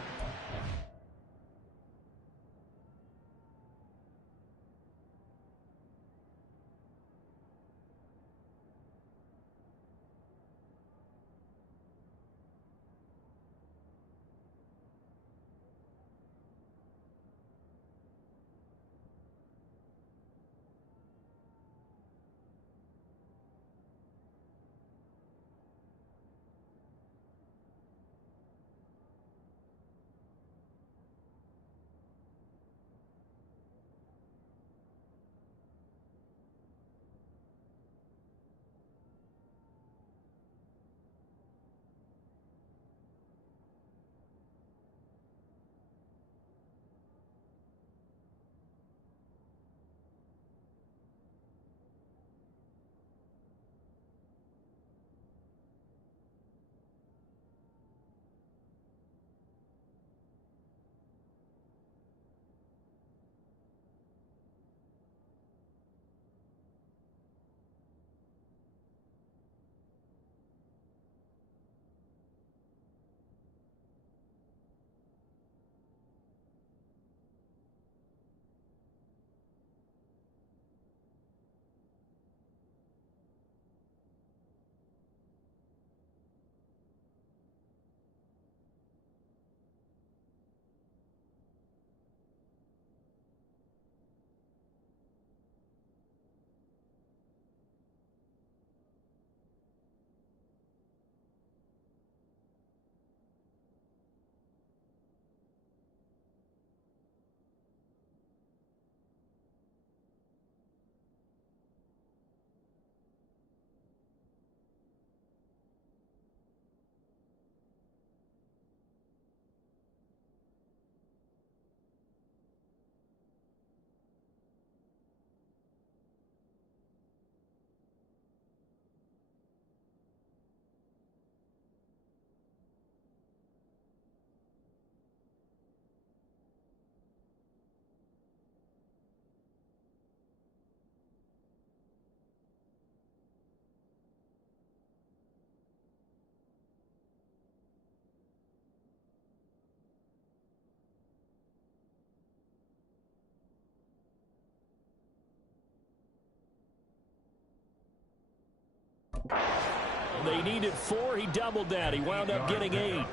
They needed 4. He doubled that. He wound up getting 8.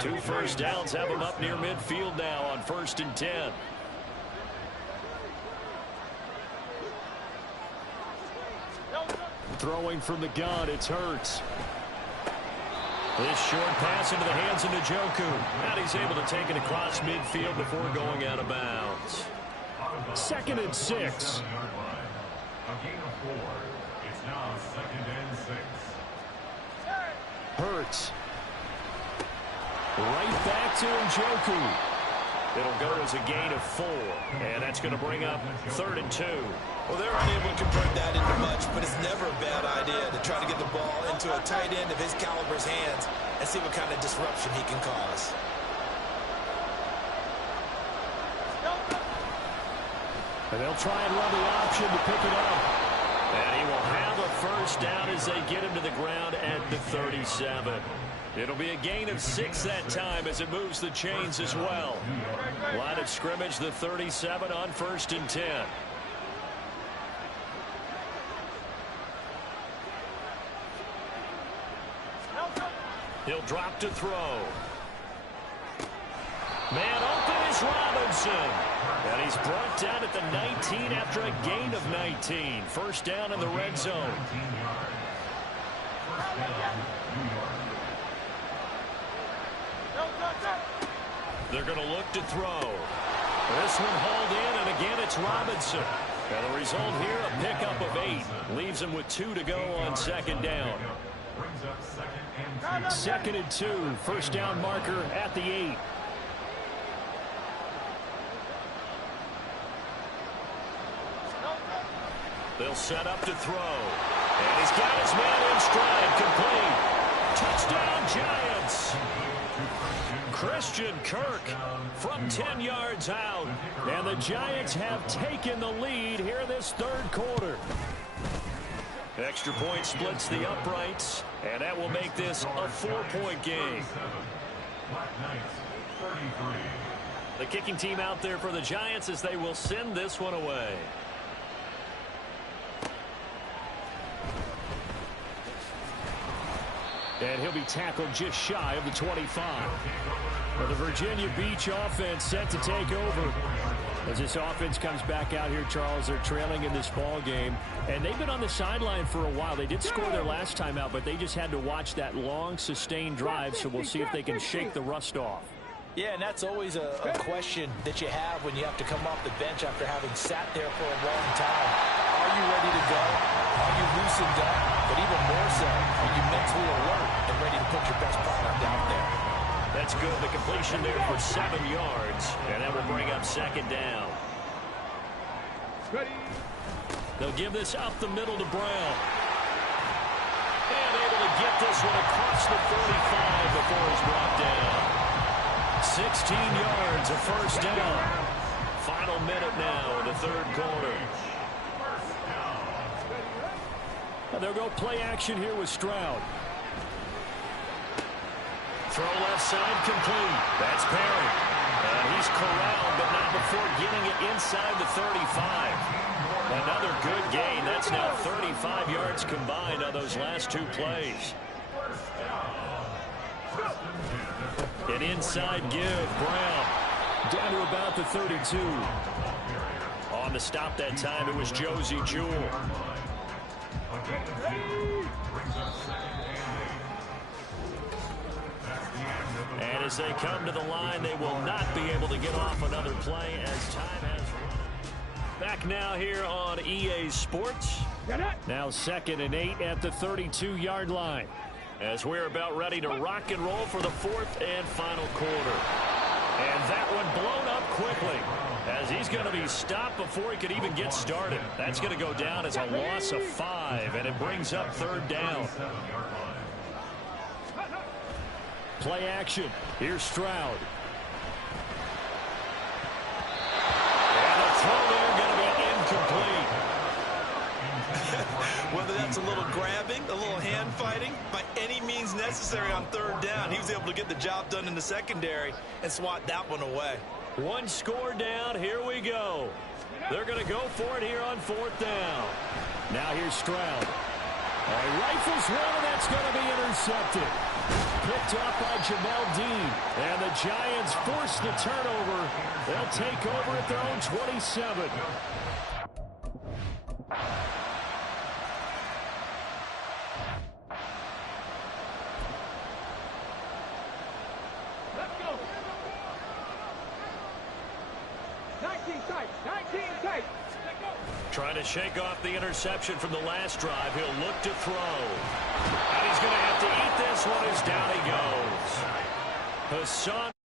2 first downs have him up near midfield now on 1st and 10. throwing from the gun, it's Hurts. This short pass into the hands of Njoku. And he's able to take it across midfield before going out of bounds. 2nd and 6. A gain of 4. It's now 2nd and 6. Hurts. Right back to Njoku. It'll go as a gain of 4. And that's going to bring up 3rd and 2. Well, they're unable to convert that into much, but it's never a bad idea to try to get the ball into a tight end of his caliber's hands and see what kind of disruption he can cause. And they'll try and run the option to pick it up. And he will have a first down as they get him to the ground at the 37. It'll be a gain of 6 that time as it moves the chains as well. Line of scrimmage, the 37 on 1st and 10. He'll drop to throw. Man open is Robinson. And he's brought down at the 19 after a gain of 19. First down in the red zone. They're going to look to throw. This one hauled in, and again it's Robinson. And the result here, a pickup of 8. Leaves him with 2 to go on 2nd down. 2nd and 2. First down marker at the 8. They'll set up to throw. And he's got his man in stride, complete. Touchdown, Giants. Christian Kirk from 10 yards out. And the Giants have taken the lead here this 3rd quarter. Extra point splits the uprights, and that will make this a 4-point game. The kicking team out there for the Giants as they will send this one away. And he'll be tackled just shy of the 25. Well, the Virginia Beach offense set to take over. As this offense comes back out here, Charles, they're trailing in this ball game. And they've been on the sideline for a while. They did score their last time out, but they just had to watch that long, sustained drive. So we'll see if they can shake the rust off. Yeah, and that's always a question that you have when you have to come off the bench after having sat there for a long time. Are you ready to go? Are you loosened up? But even more so, are you mentally alert and ready to put your best product out there? That's good. The completion there for 7 yards, and that will bring up 2nd down. They'll give this up the middle to Brown. And able to get this one across the 45 before he's brought down. 16 yards, a first down. Final minute now in the 3rd quarter. And they'll go play action here with Stroud. Throw left side complete. That's Perry. And he's corralled, but not before getting it inside the 35. Another good gain. That's now 35 yards combined on those last 2 plays. An inside give, Brown. Down to about the 32. On the stop that time, it was Josie Jewell. And as they come to the line, they will not be able to get off another play as time has run. Back now here on EA Sports. Now 2nd and 8 at the 32-yard line. As we're about ready to rock and roll for the 4th and final quarter. And that one blown up quickly as he's going to be stopped before he could even get started. That's going to go down as a loss of 5, and it brings up 3rd down. Play action. Here's Stroud. And the throw there going to be incomplete. Whether that's a little grabbing, a little hand fighting, by any means necessary on 3rd down, he was able to get the job done in the secondary and swat that one away. 1 score down. Here we go. They're going to go for it here on 4th down. Now here's Stroud. He rifles one, and that's going to be intercepted. Picked up by Jamel Dean. And the Giants force the turnover. They'll take over at their own 27. Trying to shake off the interception from the last drive. He'll look to throw. And he's going to have to eat this one as down he goes. Hassan.